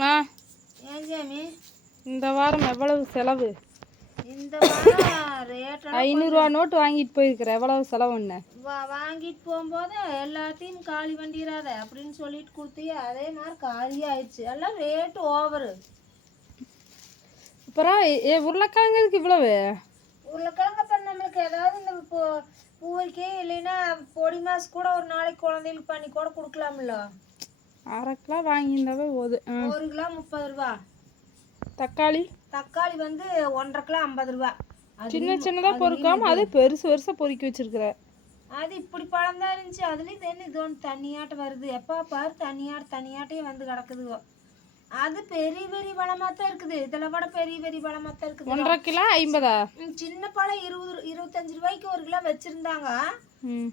மா இந்த வாரம் எவ்வளவு செலவு? இந்த ஐநூறுரூவா நோட்டு வாங்கிட்டு போயிருக்கிற எவ்வளவு செலவுன்னு வா வாங்கிட்டு போகும்போது எல்லாத்தையும் காலி பண்ணிடாத அப்படின்னு சொல்லிட்டு கொடுத்தி அதே மாதிரி காலி ஆயிடுச்சு. எல்லாம் ரேட்டு ஓவரு அப்புறம் ஏ உருளைக்கிழங்குக்கு இவ்வளவு? உருளைக்கிழங்க அப்ப நம்மளுக்கு ஏதாவது இந்த பூ பூவைக்கு இல்லைன்னா பொடி மாசு கூட ஒரு நாளைக்கு குழந்தைகளுக்கு பண்ணி கூட கொடுக்கலாம்ல. அரை கிலோ வாங்கியிருந்தாவே போகுது ஆ. ஒரு கிலோ முப்பது ரூபா. தக்காளி? தக்காளி வந்து ஒன்றரை கிலோ ஐம்பது ரூபா. சின்ன சின்னதா பொறுக்காம அது பெருசு பெருசா பொறுக்கி வச்சிருக்கிற. அது இப்படி பழம் தான் இருந்துச்சு. அதுலேயும் தென்னு இது ஒன்று தண்ணியாட்டம் வருது. எப்போ பாரு தண்ணியாட்ட தண்ணியாட்டையே வந்து கிடக்குதுவோ அது பெரிய பெரிய பழமாக தான் இருக்குது. இதில் விட பெரிய பெரிய பழமாக தான் இருக்குது ஒன்றரை கிலோ ஐம்பதா? சின்ன பழம் இருபது இருபத்தஞ்சு ரூபாய்க்கு ஒரு கிலோ வச்சுருந்தாங்க.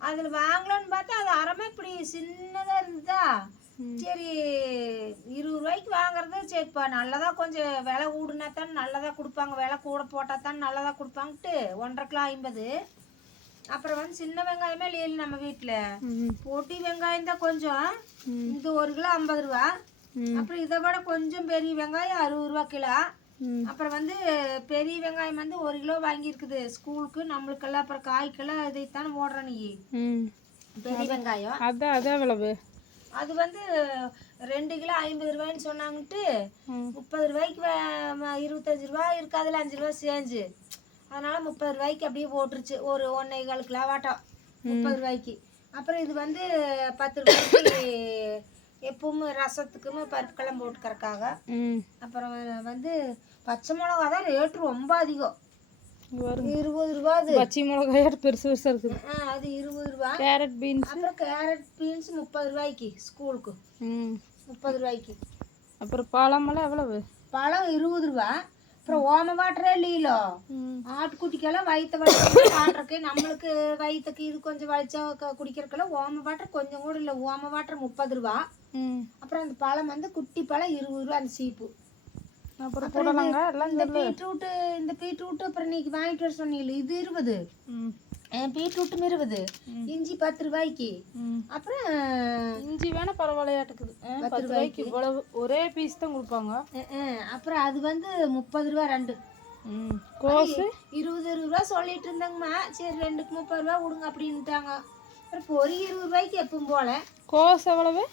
அதில் வாங்கலான்னு பார்த்தா அது அறமே இப்படி சின்னதாக இருந்ததா? சரி இருபது ரூபாய்க்கு வாங்குறது சரிப்பா. நல்லதா கொஞ்சம் விலை கூடுனா தான் நல்லதா கொடுப்பாங்க. விலை கூட போட்டால் தான் நல்லதா கொடுப்பாங்கட்டு. ஒன்றரை கிலோ ஐம்பது. அப்புறம் வந்து சின்ன வெங்காயமே இல்லை நம்ம வீட்டில் ம். பொட்டி வெங்காயம் தான் கொஞ்சம். இது ஒரு கிலோ ஐம்பது ரூபா. அப்புறம் இதை விட கொஞ்சம் பெரிய வெங்காயம் அறுபது ரூபா கிலோ. அப்புறம் வந்து பெரிய வெங்காயம் வந்து ஒரு கிலோ வாங்கியிருக்குது. ஸ்கூலுக்கு நம்மளுக்கெல்லாம் அப்புறம் காய்க்கெல்லாம் இதைத்தானே போடுற நீ. ம். பெரிய வெங்காயம். அதான் அதான் எவ்வளவு அது வந்து ரெண்டு கிலோ ஐம்பது ரூபாய்ன்னு சொன்னாங்கட்டு. முப்பது ரூபாய்க்கு இருபத்தஞ்சு ரூபா இருக்காதுல அஞ்சு ரூபா சேஞ்சு அதனால முப்பது ரூபாய்க்கு அப்படியே போட்டுருச்சு. ஒரு ஒன்றே கால் கிலோ வாட்டம் முப்பது ரூபாய்க்கு. அப்புறம் இது வந்து பத்து ரூபாய்க்கு எப்பவும் ரசத்துக்கும் பருப்புக்கெல்லாம் போட்டுக்கறக்காக. ம். அப்புறம் வந்து பச்சை மிளகா தான் ரேட்டு ரொம்ப அதிகம். இருபது ரூபா அது. பச்சை மிளகாயாட்டு பெருசு பெருசா இருக்குது. அது இருபது ரூபா. Carrot beans. அப்புறம் கேரட் பீன்ஸ் முப்பது ரூபாய்க்கு ஸ்கூலுக்கு. ம். முப்பது ரூபாய்க்கு. அப்புறம் பழமெல்லாம் எவ்வளவு? பழம் இருபது ரூபா. அப்புறம் ஓம வாட்டரே இல்லையிலோ? ஆட்டுக்குட்டிக்கெல்லாம் வயிற்ற வலிச்சு வாட்டுறக்கு நம்மளுக்கு வயிற்றுக்கு இது கொஞ்சம் வலிச்சா குடிக்கிறதுக்கெல்லாம் ஓம வாட்டர் கொஞ்சம் கூட இல்லை. ஓம வாட்டர் முப்பது ரூபா. அப்புறம் அந்த பழம் வந்து குட்டி பழம் இருபது ரூபா அந்த சீப்பு. அப்புறம் புடலங்க. எல்லாம் இந்த பீட்ரூட்டு இந்த பீட்ரூட்டு அப்புறம் இன்னைக்கு வாங்கிட்டு வர சொன்னீங்களே இது இருபது. பீட்ரூட்டும் இருபது. இஞ்சி பத்து ரூபாய்க்கு. அப்புறம் இஞ்சி வேணா பரவாயில்லையாட்டுக்குது பத்து ரூபாய்க்கு இவ்வளவு ஒரே பீஸ் தான் கொடுப்பாங்க. அப்புறம் அது வந்து முப்பது ரூபா ரெண்டு. கோஸு? இருபது இருபது ரூபா சொல்லிட்டு இருந்தாங்கம்மா. சரி ரெண்டுக்கு முப்பது ரூபா கொடுங்க அப்படின்ட்டாங்க. அப்புறம் பொரி இருபது ரூபாய்க்கு எப்பவும் போல. கோஸ் எவ்வளவு?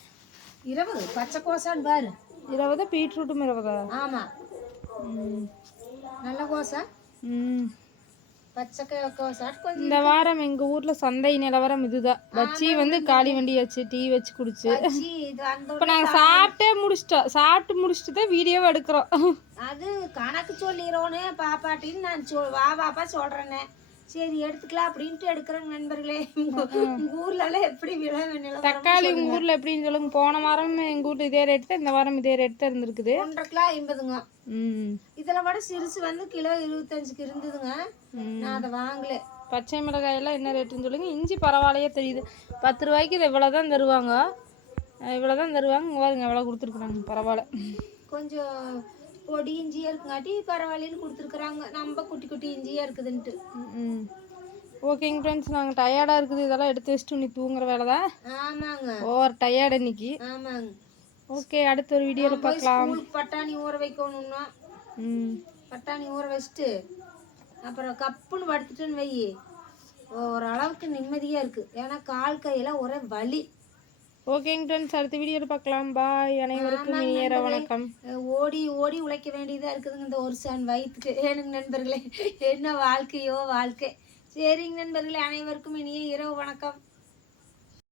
இருபது. பச்சை கோசான்னு பாரு. இருபதா பீட்ரூட்டும் இருபதா? ஆமா. நல்ல கோசா? இந்த வாரம் எங்க ஊர்ல சந்தை நிலவரம் இதுதான். வச்சி வந்து காளி வண்டி வச்சு டீ வச்சு குடிச்சு. இப்போ நாங்க சாப்பிட்டே முடிச்சிட்டோம் சாப்பிட்டு முடிச்சுட்டு தான் வீடியோவை எடுக்கிறோம். அது கணக்கு சொல்லிடுறோன்னு பாப்பாட்டின்னு நான் சொல் வா பாப்பா சொல்றேனே சரி எடுத்துக்கலாம் அப்படின்ட்டு எடுக்கிறேங்க நண்பர்களே. உங்க உங்க ஊர்ல எல்லாம் எப்படி விலை நிலவரம் தக்காளி உங்க ஊர்ல எப்படின்னு சொல்லுங்க. போன வாரம் எங்க ஊர்ல இதே ரேட் தான் இந்த வாரம் இதே ரேட் தான் இருந்திருக்குது. ஒன்றரை கிலோ ஐம்பதுங்க. இதுல விட சிறுசு வந்து கிலோ இருபத்தஞ்சுக்கு இருந்ததுங்க. நான் அதை வாங்கல. பச்சை மிளகாய் எல்லாம் என்ன ரேட்டுன்னு சொல்லுங்க. இஞ்சி பரவாயில்லையே தெரியுது. பத்து ரூபாய்க்கு இது இவ்வளோ தான் தருவாங்க. இவ்வளோ தான் தருவாங்க. இங்க பாருங்க எவ்வளோ கொடுத்துருக்குறாங்க. பரவாயில்ல. கொஞ்சம் பொடி இஞ்சியா இருக்குங்காட்டி பரவாயில்லன்னு கொடுத்துருக்குறாங்க. நம்ம குட்டி குட்டி இஞ்சியா இருக்குதுன்ட்டு. ம் ஓகேங்க ஃப்ரெண்ட்ஸ் நாங்கள் டயர்டாக இருக்குது. இதெல்லாம் எடுத்து வச்சுட்டு நீ தூங்குற வேலை தான் ஆமாங்க. ஓவர் டயர்டு இன்னைக்கு. ஆமாங்க. ஓகே அடுத்த ஒரு வீடியோவில் பார்க்கலாம். பட்டாணி ஊற வைக்கணும்னா ம் பட்டாணி ஊற வச்சுட்டு அப்புறம் கப்புன்னு படுத்துட்டுன்னு வை ஓரளவுக்கு நிம்மதியாக இருக்குது ஏன்னா கால் கையெல்லாம் ஒரே வலி. ஓகேங்க ஃப்ரெண்ட்ஸ் அடுத்த வீடியோவில் பார்க்கலாம். பாய் அனைவருக்கும் இனியர வணக்கம். ஓடி ஓடி உழைக்க வேண்டியதாக இருக்குதுங்க இந்த ஒரு சான் வயிற்றுக்கு ஏனுங்க நண்பர்களே என்ன வாழ்க்கையோ வாழ்க்கை. சரிங்க நண்பர்களே அனைவருக்கும் இனிய இரவு வணக்கம்.